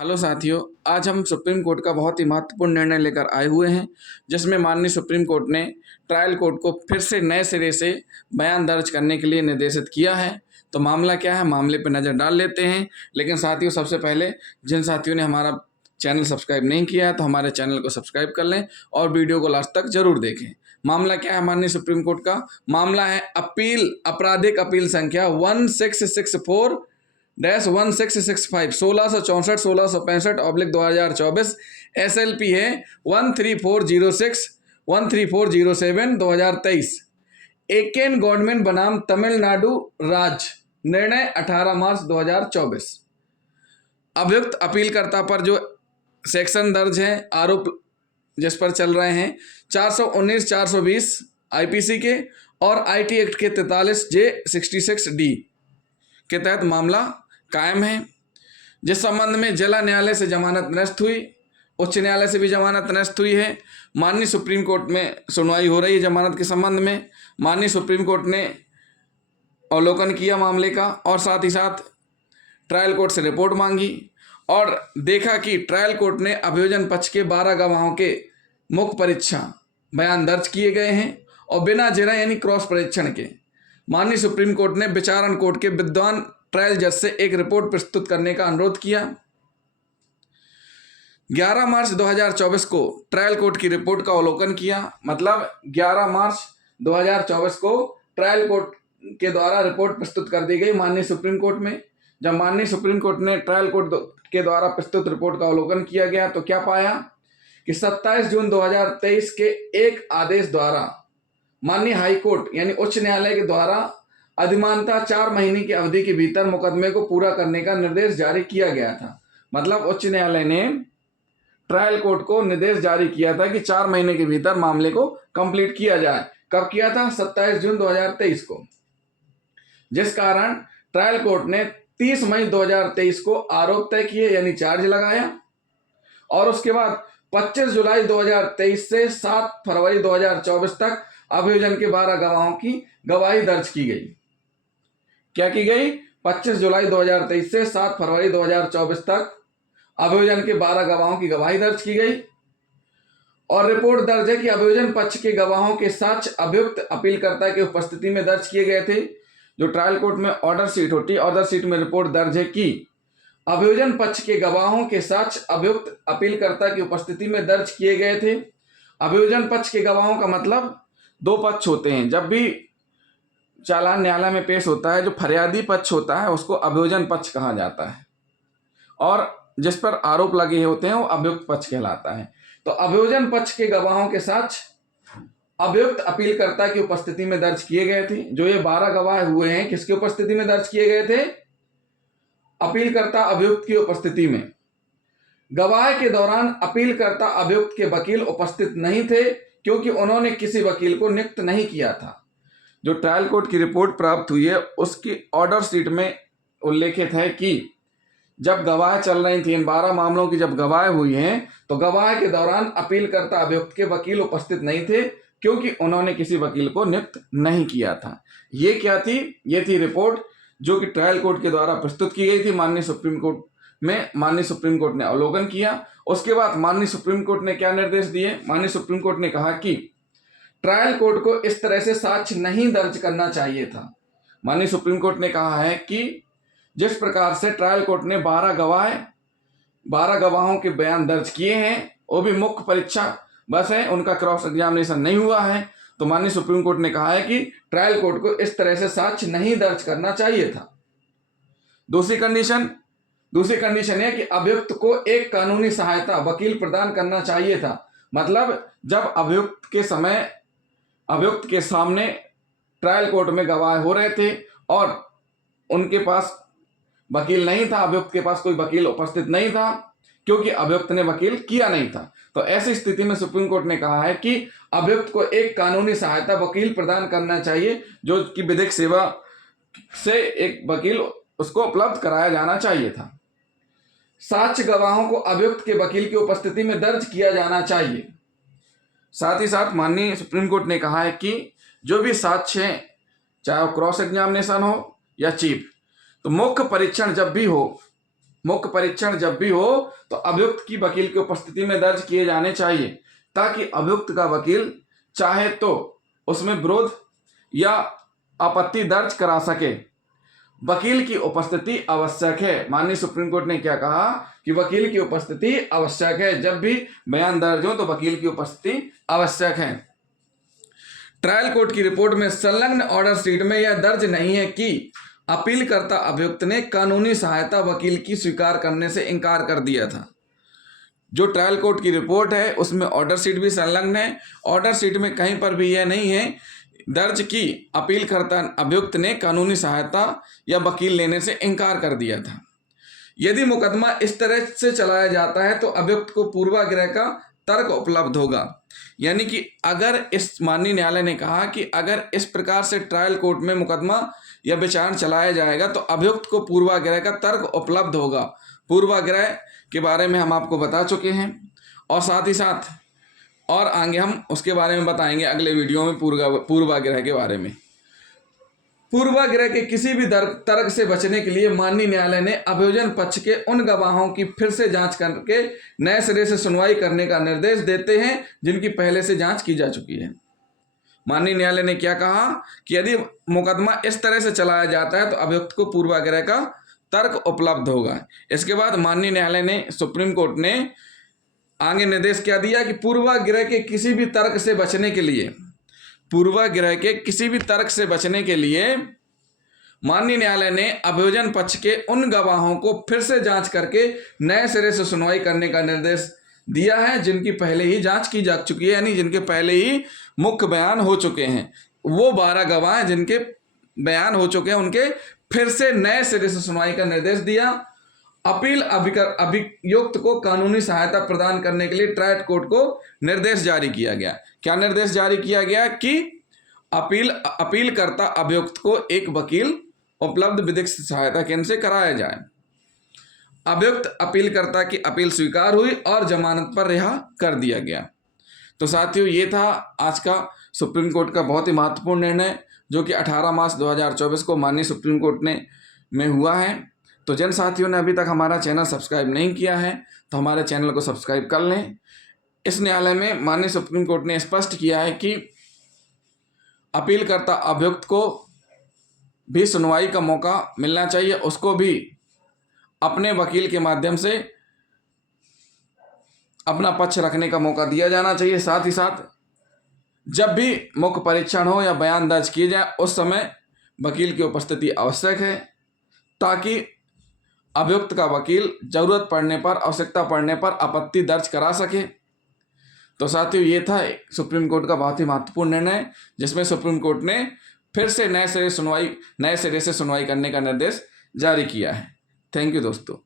Hello साथियों, आज हम सुप्रीम कोर्ट का बहुत ही महत्वपूर्ण निर्णय लेकर आए हुए हैं, जिसमें माननीय सुप्रीम कोर्ट ने ट्रायल कोर्ट को फिर से नए सिरे से बयान दर्ज करने के लिए निर्देशित किया है। तो मामला क्या है, मामले पर नज़र डाल लेते हैं। लेकिन साथियों, सबसे पहले जिन साथियों ने हमारा चैनल सब्सक्राइब नहीं किया है तो हमारे चैनल को सब्सक्राइब कर लें और वीडियो को लास्ट तक जरूर देखें। मामला क्या है माननीय सुप्रीम कोर्ट का? मामला है अपील, आपराधिक अपील संख्या 1664-1665 1664/1665/2024। SLP है 13406 13407 2023। एकेन गवर्नमेंट बनाम तमिलनाडु राज्य, निर्णय 18 मार्च 2024। अभियुक्त अपीलकर्ता पर जो सेक्शन दर्ज है, आरोप जिस पर चल रहे हैं 419 420 IPC के और IT एक्ट के 43J66D के तहत मामला कायम है। जिस संबंध में जिला न्यायालय से जमानत निरस्त हुई, उच्च न्यायालय से भी जमानत निरस्त हुई है। माननीय सुप्रीम कोर्ट में सुनवाई हो रही है जमानत के संबंध में। माननीय सुप्रीम कोर्ट ने अवलोकन किया मामले का और साथ ही साथ ट्रायल कोर्ट से रिपोर्ट मांगी और देखा कि ट्रायल कोर्ट ने अभियोजन पक्ष के 12 गवाहों के मुख्य परीक्षा बयान दर्ज किए गए हैं और बिना जिरा यानी क्रॉस परीक्षण के माननीय सुप्रीम कोर्ट ने विचारण कोर्ट के विद्वान ट्रायल जज से एक रिपोर्ट प्रस्तुत करने का अनुरोध किया। 11 मार्च 2024 को ट्रायल कोर्ट की रिपोर्ट का अवलोकन किया। मतलब 11 मार्च 2024 को ट्रायल कोर्ट के द्वारा रिपोर्ट प्रस्तुत कर दी गई माननीय सुप्रीम कोर्ट में। जब माननीय सुप्रीम कोर्ट ने ट्रायल कोर्ट के द्वारा प्रस्तुत रिपोर्ट का अवलोकन किया गया तो क्या पाया कि 27 जून 2023 के एक आदेश द्वारा माननीय हाई कोर्ट यानी उच्च न्यायालय के द्वारा अधिमानतः 4 महीने की अवधि के भीतर मुकदमे को पूरा करने का निर्देश जारी किया गया था। मतलब उच्च न्यायालय ने ट्रायल कोर्ट को निर्देश जारी किया था कि 4 महीने के भीतर मामले को कंप्लीट किया जाए। कब किया था? 27 जून 2023 को। जिस कारण ट्रायल कोर्ट ने 30 मई 2023 को आरोप तय किए यानी चार्ज लगाया और उसके बाद 25 जुलाई 2023 से 7 फरवरी 2024 तक अभियोजन के 12 गवाहों की गवाही दर्ज की गई। क्या की गई? 25 जुलाई 2023 से 7 फरवरी 2024 तक अभियोजन के 12 गवाहों की गवाही दर्ज की गई और रिपोर्ट दर्ज है कि अभियोजन पक्ष के गवाहों के साक्ष्य अभियुक्त अपीलकर्ता की उपस्थिति में दर्ज किए गए थे। जो ट्रायल कोर्ट में ऑर्डर शीट होती है, ऑर्डर शीट में रिपोर्ट दर्ज है कि अभियोजन पक्ष के गवाहों के साक्ष्य अभियुक्त अपीलकर्ता की उपस्थिति में दर्ज किए गए थे। अभियोजन पक्ष के गवाहों का मतलब 2 पक्ष होते हैं। जब भी चालान न्यायालय में पेश होता है, जो फरियादी पक्ष होता है उसको अभियोजन पक्ष कहा जाता है और जिस पर आरोप लगे होते हैं वो अभियुक्त पक्ष कहलाता है। तो अभियोजन पक्ष के गवाहों के साक्ष्य अभियुक्त अपीलकर्ता की उपस्थिति में दर्ज किए गए थे। जो ये 12 गवाह हुए हैं, किसकी उपस्थिति में दर्ज किए गए थे? अपीलकर्ता अभियुक्त की उपस्थिति में। गवाह के दौरान अपीलकर्ता अभियुक्त के वकील उपस्थित नहीं थे क्योंकि उन्होंने किसी वकील को नियुक्त नहीं किया था। जो ट्रायल कोर्ट की रिपोर्ट प्राप्त हुई है उसकी ऑर्डर शीट में उल्लेखित है कि जब गवाह चल रही थी, इन 12 मामलों की जब गवाह हुई हैं तो गवाह के दौरान अपीलकर्ता अभियुक्त के वकील उपस्थित नहीं थे क्योंकि उन्होंने किसी वकील को नियुक्त नहीं किया था। ये क्या थी? ये थी रिपोर्ट जो कि ट्रायल कोर्ट के द्वारा प्रस्तुत की गई थी माननीय सुप्रीम कोर्ट में। माननीय सुप्रीम कोर्ट ने अवलोकन किया। उसके बाद माननीय सुप्रीम कोर्ट ने क्या निर्देश दिए? माननीय सुप्रीम कोर्ट ने कहा कि ट्रायल कोर्ट को इस तरह से साक्ष्य नहीं दर्ज करना चाहिए था। माननीय सुप्रीम कोर्ट ने कहा है कि जिस प्रकार से ट्रायल कोर्ट ने 12 गवाहों के बयान दर्ज किए हैं, वो भी मुख्य परीक्षा बस है, उनका क्रॉस एग्जामिनेशन नहीं हुआ है। तो माननीय सुप्रीम कोर्ट ने कहा है कि ट्रायल कोर्ट को इस तरह से साक्ष्य नहीं दर्ज करना चाहिए था। दूसरी कंडीशन है कि अभियुक्त को एक कानूनी सहायता वकील प्रदान करना चाहिए था। मतलब जब अभियुक्त के सामने ट्रायल कोर्ट में गवाह हो रहे थे और उनके पास वकील नहीं था, अभियुक्त के पास कोई वकील उपस्थित नहीं था क्योंकि अभियुक्त ने वकील किया नहीं था। तो ऐसी स्थिति में सुप्रीम कोर्ट ने कहा है कि अभियुक्त को एक कानूनी सहायता वकील प्रदान करना चाहिए, जो कि विधिक सेवा से एक वकील उसको उपलब्ध कराया जाना चाहिए था। साक्ष्य गवाहों को अभियुक्त के वकील की उपस्थिति में दर्ज किया जाना चाहिए। साथ ही साथ माननीय सुप्रीम कोर्ट ने कहा है कि जो भी साक्ष्य हैं, चाहे वो क्रॉस एग्जामिनेशन हो या चीफ, तो मुख्य परीक्षण जब भी हो मुख्य परीक्षण जब भी हो तो अभियुक्त की वकील की उपस्थिति में दर्ज किए जाने चाहिए, ताकि अभियुक्त का वकील चाहे तो उसमें विरोध या आपत्ति दर्ज करा सके। वकील की उपस्थिति आवश्यक है। माननीय सुप्रीम कोर्ट ने क्या कहा कि वकील की उपस्थिति आवश्यक है। जब भी बयान दर्ज हो तो वकील की उपस्थिति आवश्यक है। ट्रायल कोर्ट की रिपोर्ट में संलग्न ऑर्डर शीट में यह दर्ज नहीं है कि अपीलकर्ता अभियुक्त ने कानूनी सहायता वकील की स्वीकार करने से इनकार कर दिया था। जो ट्रायल कोर्ट की रिपोर्ट है उसमें ऑर्डर शीट भी संलग्न है। ऑर्डर शीट में कहीं पर भी यह नहीं है दर्ज की अपीलकर्ता अभियुक्त ने कानूनी सहायता या वकील लेने से इनकार कर दिया था। यदि मुकदमा इस तरह से चलाया जाता है तो अभियुक्त को पूर्वाग्रह का तर्क उपलब्ध होगा। यानी कि अगर इस माननीय न्यायालय ने कहा कि अगर इस प्रकार से ट्रायल कोर्ट में मुकदमा या विचारण चलाया जाएगा तो अभियुक्त को पूर्वाग्रह का तर्क उपलब्ध होगा। पूर्वाग्रह के बारे में हम आपको बता चुके हैं और साथ ही साथ और आगे हम उसके बारे में बताएंगे अगले वीडियो में पूर्वाग्रह के बारे में। पूर्वाग्रह के किसी भी तर्क से बचने के लिए माननीय न्यायालय ने अभियोजन पक्ष के उन गवाहों की फिर से जांच करके नए सिरे से सुनवाई करने का निर्देश देते हैं जिनकी पहले से जांच की जा चुकी है। माननीय न्यायालय ने क्या कहा कि यदि मुकदमा इस तरह से चलाया जाता है तो अभियुक्त को पूर्वाग्रह का तर्क उपलब्ध होगा। इसके बाद माननीय न्यायालय ने सुप्रीम कोर्ट ने आगे निर्देश क्या दिया कि पूर्वाग्रह के किसी भी तर्क से बचने के लिए माननीय न्यायालय ने अभियोजन पक्ष के उन गवाहों को फिर से जांच करके नए सिरे से सुनवाई करने का निर्देश दिया है जिनकी पहले ही जांच की जा चुकी है, यानी जिनके पहले ही मुख्य बयान हो चुके हैं। वो 12 गवाह जिनके बयान हो चुके हैं उनके फिर से नए सिरे से सुनवाई का निर्देश दिया। अपील अभियुक्त को कानूनी सहायता प्रदान करने के लिए ट्रायल कोर्ट को निर्देश जारी किया गया। क्या निर्देश जारी किया गया कि अपीलकर्ता अभियुक्त को एक वकील उपलब्ध विधिक सहायता केंद्र से कराया जाए। अभियुक्त अपीलकर्ता की अपील स्वीकार हुई और जमानत पर रिहा कर दिया गया। तो साथियों, ये था आज का सुप्रीम कोर्ट का बहुत ही महत्वपूर्ण निर्णय जो कि 18 मार्च 2024 को माननीय सुप्रीम कोर्ट में हुआ है। तो जिन साथियों ने अभी तक हमारा चैनल सब्सक्राइब नहीं किया है तो हमारे चैनल को सब्सक्राइब कर लें। इस न्यायालय में माननीय सुप्रीम कोर्ट ने स्पष्ट किया है कि अपीलकर्ता अभियुक्त को भी सुनवाई का मौका मिलना चाहिए, उसको भी अपने वकील के माध्यम से अपना पक्ष रखने का मौका दिया जाना चाहिए। साथ ही साथ जब भी मुख्य परीक्षण हो या बयान दर्ज किए जाए उस समय वकील की उपस्थिति आवश्यक है, ताकि अभियुक्त का वकील जरूरत पड़ने पर, आवश्यकता पड़ने पर आपत्ति दर्ज करा सके। तो साथियों, ये था सुप्रीम कोर्ट का बहुत ही महत्वपूर्ण निर्णय जिसमें सुप्रीम कोर्ट ने फिर से नए सिरे से सुनवाई करने का निर्देश जारी किया है। थैंक यू दोस्तों।